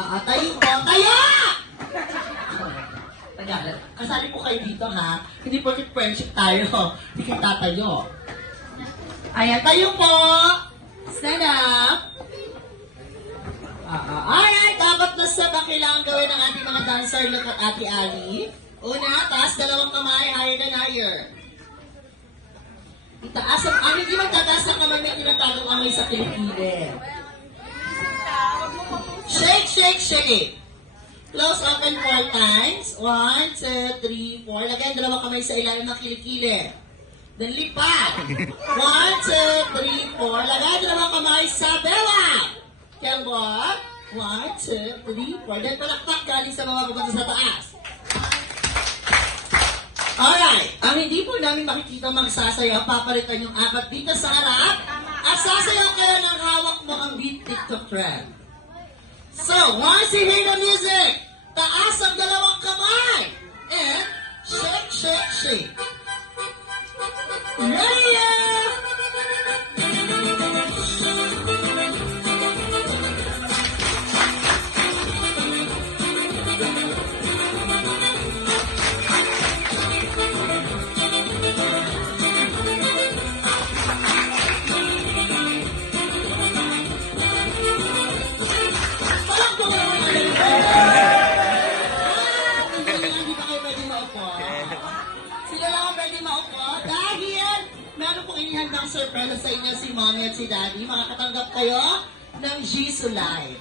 Tayo po. Tayo! Tagalan. Kasali po kayo dito, ha? Hindi po friendship tayo. Hindi kayo tatayo. Ayan, tayo po. Stand up. Alright, dapat na step ang kailangan gawin ng ating mga dancer. Look at Ate Ali. Una, taas dalawang kamay, higher than higher. Itaas ang hindi magtataas ang kamay, may tinatagong amay sa kilikili. Shake, shake, shake. Close open 4 times. 1, 2, 3, 4. Lagyan dalawang kamay sa ilalim ng kilikili. Then lipat. 1, 2, 3, 4. Lagyan dalawang kamay sa bewang. Kembot. 1, 2, 3, 4. Then palakpak galing sa mga papunta sa taas. Alright. Ang hindi po namin makikita magsasayaw, papalitan yung apat dito sa harap. At sasayaw kayo ng hawak mo ang beat TikTok trend. So, once you hear the music, taas ang dalawang kamay. And shake, shake, shake. Ready? Sila lang ang pwede maupo. Dahil meron pong inihandang surprise sa inyo si Mommy at si Daddy. Makakatanggap kayo ng Jisoo Live.